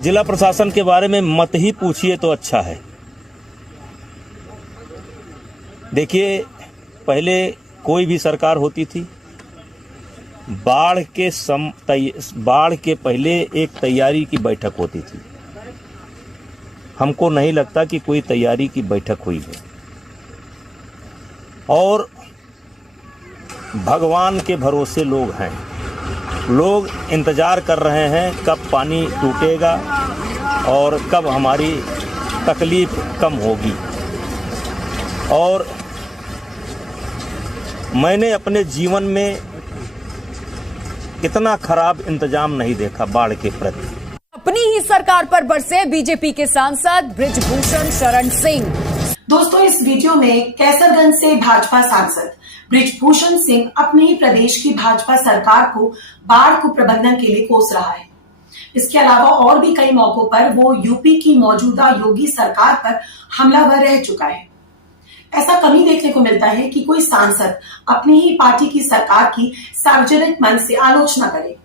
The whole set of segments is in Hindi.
जिला प्रशासन के बारे में मत ही पूछिए तो अच्छा है। देखिए, पहले कोई भी सरकार होती थी, बाढ़ के पहले एक तैयारी की बैठक होती थी। हमको नहीं लगता कि कोई तैयारी की बैठक हुई है और भगवान के भरोसे लोग हैं। लोग इंतज़ार कर रहे हैं कब पानी टूटेगा और कब हमारी तकलीफ़ कम होगी। और मैंने अपने जीवन में इतना खराब इंतजाम नहीं देखा बाढ़ के प्रति। अपनी ही सरकार पर बरसे बीजेपी के सांसद बृजभूषण शरण सिंह। दोस्तों, इस वीडियो में कैसरगंज से भाजपा सांसद बृजभूषण सिंह अपने ही प्रदेश की भाजपा सरकार को बाढ़ को प्रबंधन के लिए कोस रहा है। इसके अलावा और भी कई मौकों पर वो यूपी की मौजूदा योगी सरकार पर हमलावर रह चुका है। ऐसा कम ही देखने को मिलता है कि कोई सांसद अपनी ही पार्टी की सरकार की सार्वजनिक मंच से आलोचना करे।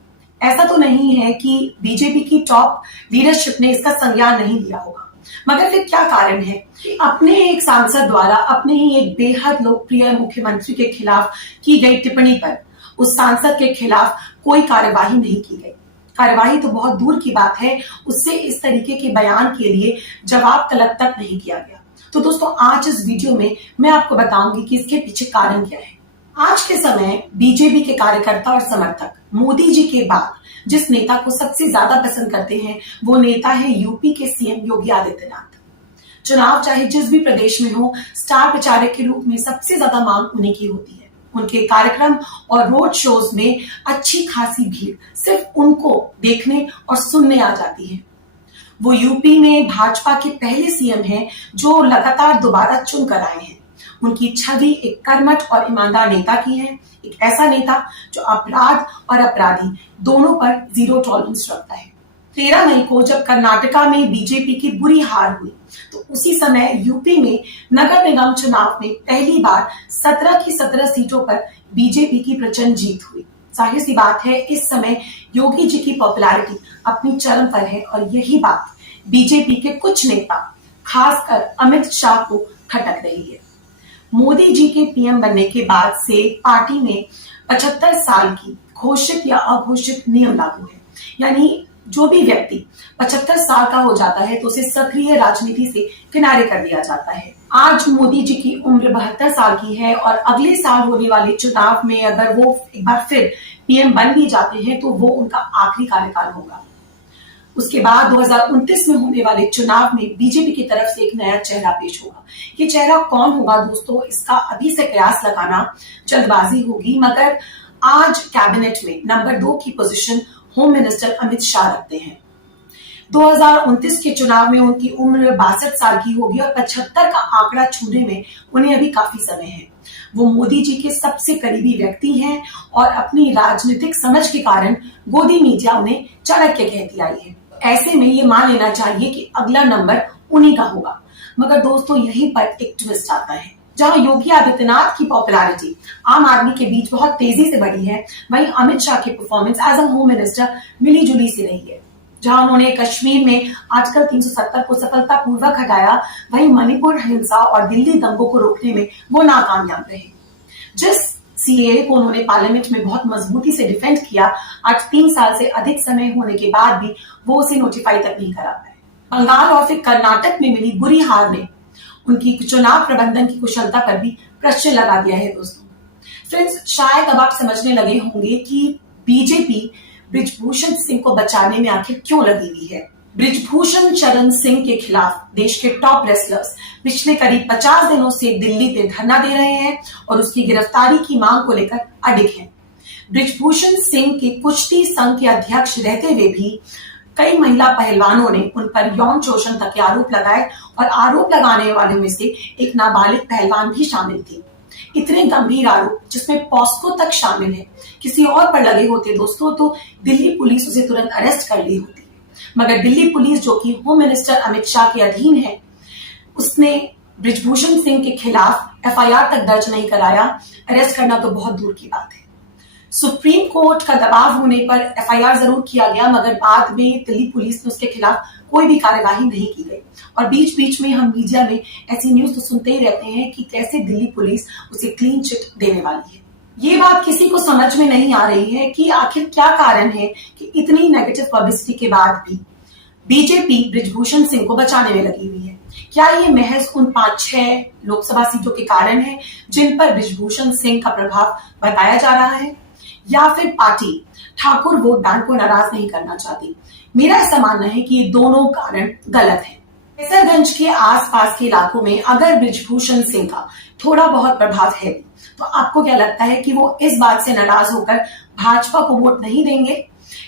ऐसा तो नहीं है कि बीजेपी की टॉप लीडरशिप ने इसका संज्ञान नहीं लिया होगा, मगर फिर क्या कारण है कि अपने एक सांसद द्वारा अपने ही एक बेहद लोकप्रिय मुख्यमंत्री के खिलाफ की गई टिप्पणी पर उस सांसद के खिलाफ कोई कार्यवाही नहीं की गई। कार्यवाही तो बहुत दूर की बात है, उससे इस तरीके के बयान के लिए जवाब तलब तक नहीं किया गया। तो दोस्तों, आज इस वीडियो में मैं आपको बताऊंगी कि इसके पीछे कारण क्या है। आज के समय बीजेपी के कार्यकर्ता और समर्थक मोदी जी के बाद जिस नेता को सबसे ज्यादा पसंद करते हैं वो नेता है यूपी के सीएम योगी आदित्यनाथ। चुनाव चाहे जिस भी प्रदेश में हो, स्टार प्रचारक के रूप में सबसे ज्यादा मांग उन्हीं की होती है। उनके कार्यक्रम और रोड शोज में अच्छी खासी भीड़ सिर्फ उनको देखने और सुनने आ जाती है। वो यूपी में भाजपा के पहले सीएम हैं जो लगातार दोबारा चुनकर आए हैं। उनकी छवि एक कर्मठ और ईमानदार नेता की है, एक ऐसा नेता जो अपराध और अपराधी दोनों पर जीरो टॉलरेंस रखता है। 13 मई को जब कर्नाटका में बीजेपी की बुरी हार हुई तो उसी समय यूपी में नगर निगम चुनाव में पहली बार 17 की 17 सीटों पर बीजेपी की प्रचंड जीत हुई। जाहिर सी बात है, इस समय योगी जी की पॉपुलैरिटी अपनी चरम पर है और यही बात बीजेपी के कुछ नेता खासकर अमित शाह को खटक रही है। मोदी जी के पीएम बनने के बाद से पार्टी में 75 साल की घोषित या अघोषित नियम लागू है। यानी जो भी व्यक्ति 75 साल का हो जाता है तो उसे सक्रिय राजनीति से किनारे कर दिया जाता है। आज मोदी जी की उम्र 72 साल की है और अगले साल होने वाले चुनाव में अगर वो एक बार फिर पीएम बन भी जाते हैं तो वो उनका आखिरी कार्यकाल होगा। उसके बाद 2029 में होने वाले चुनाव में बीजेपी की तरफ से एक नया चेहरा पेश होगा। ये चेहरा कौन होगा दोस्तों, इसका अभी से कयास लगाना जल्दबाजी होगी, मगर आज कैबिनेट में नंबर 2 की position home minister Amit Shah रखते हैं। 2029 के चुनाव में उनकी उम्र 62 साल की होगी और 75 का आंकड़ा छूने में उन्हें अभी काफी समय है। वो मोदी जी के सबसे करीबी व्यक्ति हैं और अपनी राजनीतिक समझ के कारण गोदी मीडिया उन्हें चाणक्य कहती आई है। ऐसे में ये मान लेना चाहिए कि अगला नंबर उन्हीं का होगा। मगर दोस्तों, यहीं पर एक ट्विस्ट आता है। जहां योगी आदित्यनाथ की पॉपुलैरिटी आम आदमी के बीच बहुत तेजी से बढ़ी है, वहीं अमित शाह की performance as a home minister मिली जुली सी रही है। जहां उन्होंने कश्मीर में आर्टिकल 370 को सफलतापूर्वक हटाया, वहीं मणिपुर हिंसा और दिल्ली दंगों को रोकने में वो नाकामयाब रहे। जिस सीएए को उन्होंने पार्लियामेंट में बहुत मजबूती से डिफेंड किया, आज 3 साल से अधिक समय होने के बाद भी वो उसे नोटिफाई तक नहीं करा पाए। बंगाल और फिर कर्नाटक में मिली बुरी हार ने उनकी चुनाव प्रबंधन की कुशलता पर भी प्रश्न लगा दिया है। दोस्तों फ्रेंड्स, शायद अब आप समझने लगे होंगे कि बीजेपी बृजभूषण सिंह को बचाने में आखिर क्यों लगी हुई है। बृजभूषण शरण सिंह के खिलाफ देश के टॉप रेसलर्स पिछले करीब 50 दिनों से दिल्ली पे धरना दे रहे हैं और उसकी गिरफ्तारी की मांग को लेकर अडिग हैं। बृजभूषण सिंह के कुश्ती संघ के अध्यक्ष रहते हुए भी कई महिला पहलवानों ने उन पर यौन शोषण तक के आरोप लगाए और आरोप लगाने वालों में से एक नाबालिग पहलवान भी शामिल थी। इतने गंभीर आरोप जिसमें पॉस्को तक शामिल है। किसी और पर लगे होते दोस्तों तो दिल्ली पुलिस उसे तुरंत अरेस्ट कर ली होती, मगर दिल्ली पुलिस जो कि होम मिनिस्टर अमित शाह के अधीन है, उसने बृजभूषण सिंह के खिलाफ एफआईआर तक दर्ज नहीं कराया। अरेस्ट करना तो बहुत दूर की बात है। सुप्रीम कोर्ट का दबाव होने पर एफआईआर जरूर किया गया, मगर बाद में दिल्ली पुलिस ने उसके खिलाफ कोई भी कार्यवाही नहीं की गई। और बीच बीच में हम मीडिया में ऐसी न्यूज तो सुनते ही रहते हैं कि कैसे दिल्ली पुलिस उसे क्लीन चिट देने वाली है। ये बात किसी को समझ में नहीं आ रही है कि आखिर क्या कारण है कि इतनी नेगेटिव पब्लिसिटी के बाद भी बीजेपी बृजभूषण सिंह को बचाने में लगी हुई है। क्या ये महज उन 5-6 लोकसभा सीटों के कारण है जिन पर बृजभूषण सिंह का प्रभाव बताया जा रहा है, या फिर पार्टी ठाकुर वोट बैंक को नाराज नहीं करना चाहती? मेरा ऐसा मानना है कि ये दोनों कारण गलत है। कैसरगंज के आसपास के इलाकों में अगर बृजभूषण सिंह का थोड़ा बहुत प्रभाव है तो आपको क्या लगता है कि वो इस बात से नाराज होकर भाजपा को वोट नहीं देंगे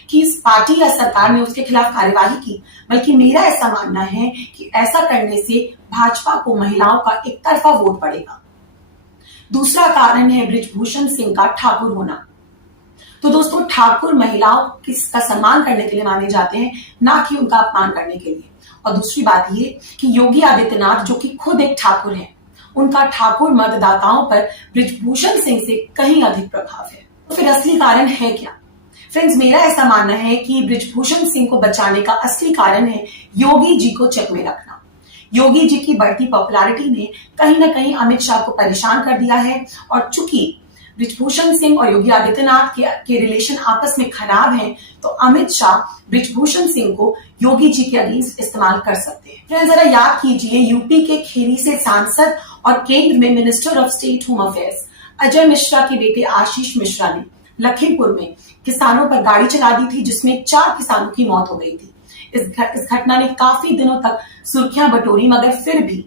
कि इस पार्टी या सरकार ने उसके खिलाफ कार्यवाही की? बल्कि मेरा ऐसा मानना है कि ऐसा करने से भाजपा को महिलाओं का एक तरफा वोट पड़ेगा। दूसरा कारण है बृजभूषण सिंह का ठाकुर होना। तो दोस्तों, ठाकुर महिलाओं का सम्मान करने के लिए माने जाते हैं, ना कि उनका अपमान करने के लिए। और दूसरी बात ये कि योगी आदित्यनाथ जो कि खुद एक ठाकुर हैं, उनका ठाकुर मतदाताओं पर बृजभूषण सिंह से कहीं अधिक प्रभाव है। तो फिर असली कारण है क्या? फ्रेंड्स, मेरा ऐसा मानना है कि बृजभूषण सिंह को बचाने का असली कारण है योगी जी को चेक में रखना। योगी जी की बढ़ती पॉपुलैरिटी ने कहीं ना कहीं अमित शाह को परेशान कर दिया है, और चूंकि बृजभूषण सिंह और योगी आदित्यनाथ के रिलेशन आपस में खराब हैं, तो अमित शाह बृजभूषण सिंह को योगी जी के अगेंस्ट इस्तेमाल कर सकते हैं। फ्रेंड्स, जरा याद कीजिए, यूपी के खेरी से सांसद और केंद्र में minister of state home affairs Ajay Mishra के बेटे आशीष मिश्रा ने लखीमपुर में किसानों पर गाड़ी चला दी थी, जिसमें 4 किसानों की मौत हो गई थी। इस घटना ने काफी दिनों तक सुर्खियां बटोरी, मगर फिर भी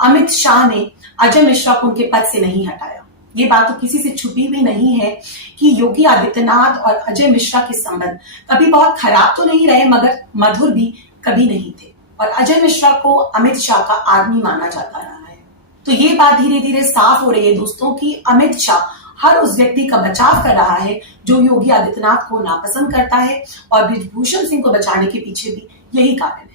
अमित शाह ने अजय मिश्रा को उनके पद से नहीं हटाया। ये बात तो किसी से छुपी भी नहीं है कि योगी आदित्यनाथ और अजय मिश्रा के संबंध कभी बहुत खराब तो नहीं रहे, मगर मधुर भी कभी नहीं थे, और अजय मिश्रा को अमित शाह का आदमी माना जाता रहा है। तो ये बात धीरे धीरे साफ हो रही है दोस्तों कि अमित शाह हर उस व्यक्ति का बचाव कर रहा है जो योगी आदित्यनाथ को नापसंद करता है, और बृजभूषण सिंह को बचाने के पीछे भी यही कारण है।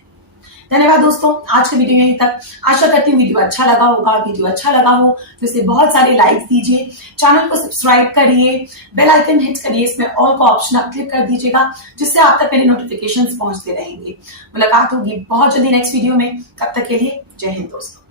धन्यवाद दोस्तों, आज के वीडियो यहीं तक। आशा करती हूँ वीडियो अच्छा लगा होगा। वीडियो अच्छा लगा हो तो इसे बहुत सारे लाइक्स दीजिए, चैनल को सब्सक्राइब करिए, बेल आइकन हिट करिए, इसमें ऑल का ऑप्शन आप क्लिक कर दीजिएगा, जिससे आप तक मेरे नोटिफिकेशंस पहुंचते रहेंगे। मुलाकात होगी बहुत जल्दी नेक्स्ट वीडियो में। तब तक के लिए जय हिंद दोस्तों।